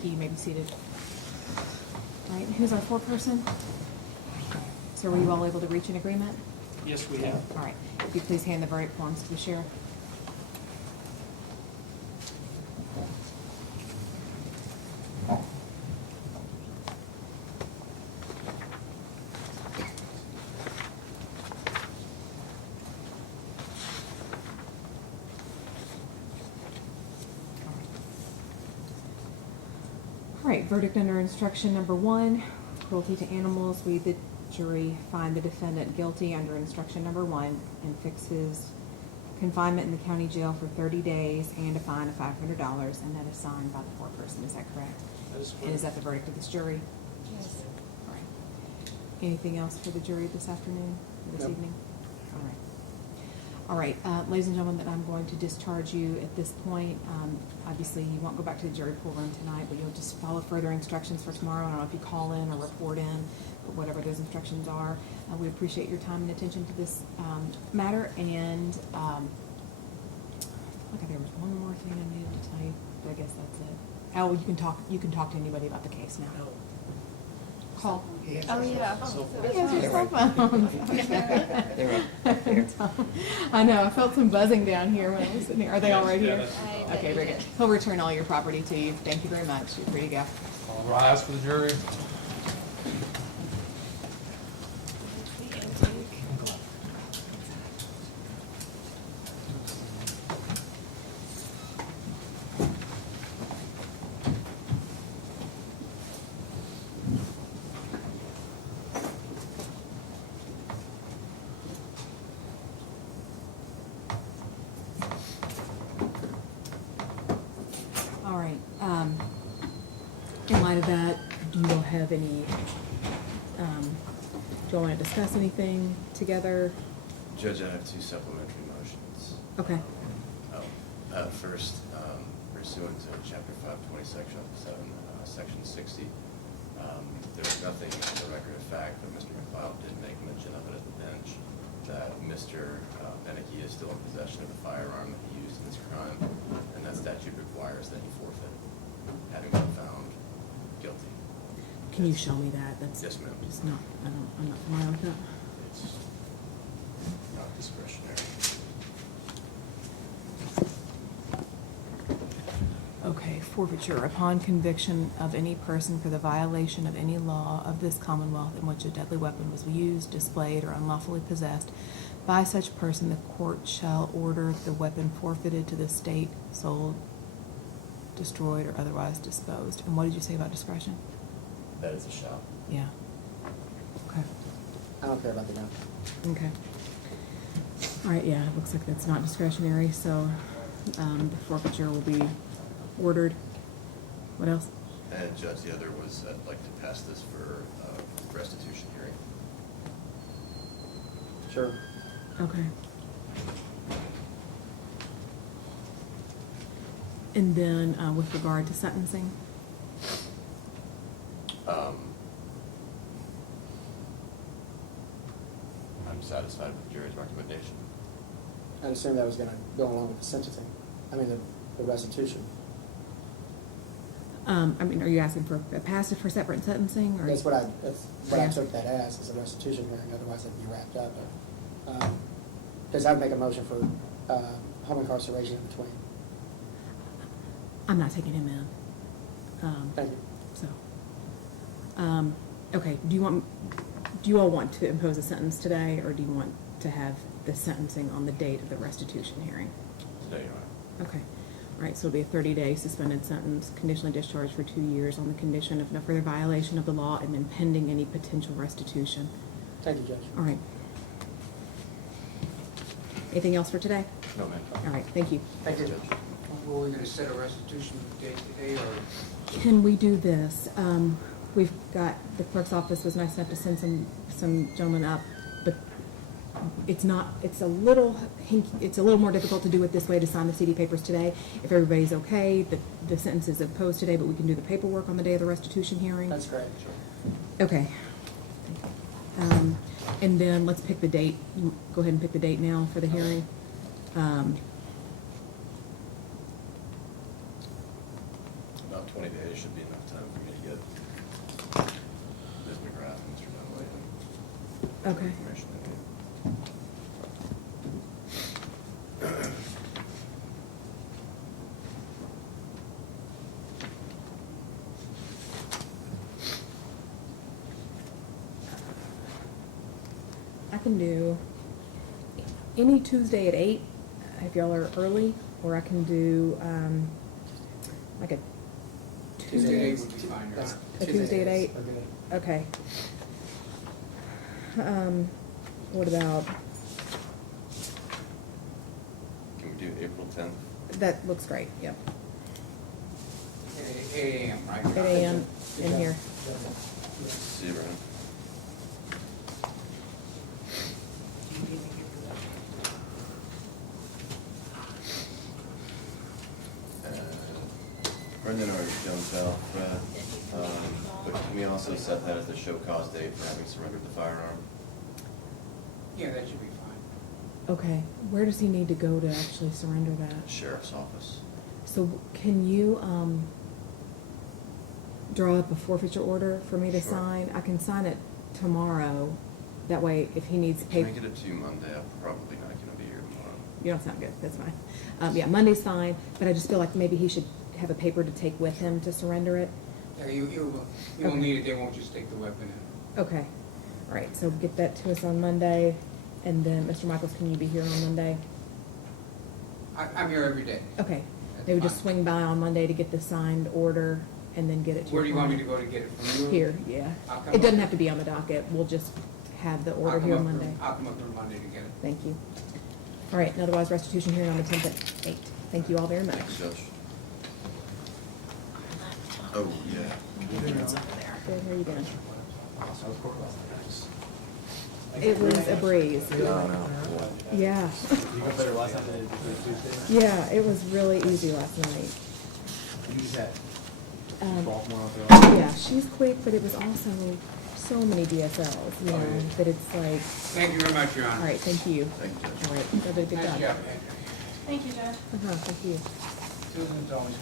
Thank you. You may be seated. All right, who's our foreperson? So were you all able to reach an agreement? Yes, we have. All right. If you please hand the verdict forms to the sheriff. All right, verdict under instruction number 1, cruelty to animals. We, the jury, find the defendant guilty under instruction number 1 and fix his confinement in the county jail for 30 days and a fine of $500, and that is signed by the foreperson. Is that correct? That is correct. And is that the verdict of this jury? Yes. All right. Anything else for the jury this afternoon, or this Nope. evening? All right. All right, ladies and gentlemen, I'm going to discharge you at this point. Obviously, you won't go back to the jury pool room tonight, but you'll just follow further instructions for tomorrow. I don't know if you call in or report in, but whatever those instructions are. We appreciate your time and attention to this matter. And okay, there was one more thing I needed to tell you, but I guess that's it. Oh, you can talk to anybody about the case now. Call. Oh, yeah. Yes, your cell phones. I know, I felt some buzzing down here when I was sitting here. Are they all right here? Okay, very good. He'll return all your property to you. Thank you very much. You're free to go. All rise for the jury. All right. In light of that, do you all have any, do you all want to discuss anything together? Judge, I have 2 supplementary motions. Okay. First, pursuant to Chapter 520, Section 60, there's nothing in the record of fact, but Mr. McLeod did make mention of it at the bench, that Mr. Beneke is still in possession of the firearm that he used in this crime, and that statute requires that he forfeit, having been found guilty. Can you show me that? That's Yes, ma'am. just not, I'm not familiar with that. It's not discretionary. Okay, forfeiture. Upon conviction of any person for the violation of any law of this Commonwealth in which a deadly weapon was used, displayed, or unlawfully possessed by such person, the court shall order the weapon forfeited to the state, sold, destroyed, or otherwise disposed. And what did you say about discretion? That is a shall. Yeah. Okay. I don't care about the gun. Okay. All right, yeah, it looks like that's not discretionary, so the forfeiture will be ordered. What else? And Judge, the other was, I'd like to pass this for restitution hearing. Sure. Okay. And then with regard to sentencing? I'm satisfied with the jury's recommendation. I assume that was going to go along with the sentencing. I mean, the restitution. I mean, are you asking for a passive for separate sentencing? Or? That's what I Yeah. took that as, is a restitution hearing. Otherwise, it'd be wrapped up. Because I'd make a motion for home incarceration in between. I'm not taking him in. Thank you. So, okay. Do you all want to impose a sentence today, or do you want to have the sentencing on the date of the restitution hearing? Today, Your Honor. Okay. All right. So it'll be a 30-day suspended sentence, conditionally discharged for 2 years on the condition of no further violation of the law, and then pending any potential restitution. Thank you, Judge. All right. Anything else for today? No, ma'am. All right. Thank you. Thank you, Judge. Were we going to set a restitution date today, or? Can we do this? We've got, the clerk's office was nice enough to send some gentlemen up, but it's a little more difficult to do it this way, to sign the CD papers today. If everybody's okay, the sentence is imposed today, but we can do the paperwork on the day of the restitution hearing. That's great. Sure. Okay. And then let's pick the date. You go ahead and pick the date now for the hearing. About 20 days should be enough time for me to get Ms. McGrath and Mr. Dunaway and Okay. information they need. I can do any Tuesday at 8, if y'all are early, or I can do, like a Tuesday would be fine, Your That's- Honor. A Tuesday at is- 8? are good. Okay. What about, Can we do April 10th? that looks great, yep. 8 AM, right? 8 AM Good in job. here. See you, Brian. Brendan already jumped out, but can we also set that as the show cause date for having surrendered the firearm? Yeah, that should be fine. Okay, where does he need to go to actually surrender that? Sheriff's office. So can you, draw up a forfeiture order for me to Sure. sign? I can sign it tomorrow. That way, if he needs Can I paper. get it to you Monday? I'm probably not gonna be here tomorrow. You don't sound good, that's fine. Yeah, Monday's fine, but I just feel like maybe he should have a paper to take with him to surrender it. Yeah, you will Okay. need it, they won't just take the weapon in. Okay, all right, so get that to us on Monday, and then, Mr. Michaels, can you be here on Monday? I'm here every day. Okay, That's maybe just fine. swing by on Monday to get the signed order, and then get it to Where do you want me to client. go to get it from you? Here, yeah. I'll come It doesn't up- have to be on the docket, we'll just have the I'll order come here up on here- Monday. I'll come up here Monday to get it. Thank you. All right, and otherwise restitution hearing on the 10th at 8. Thank you all very much. Thanks, Judge. Oh, yeah. Good, how are you doing? It was a breeze. Yeah. You got better last night than you did Tuesday? Yeah, it was really easy last night. You just had Um, Baltimore out there. Yeah, she's quick, but it was also so many DSLs, you Oh, know, yeah. that it's like, Thank you very much, Your Honor. all right, thank you. Thank you, Judge. All right, you did a good Nice job. job. Thank you, Judge. Thank you. Susan's always.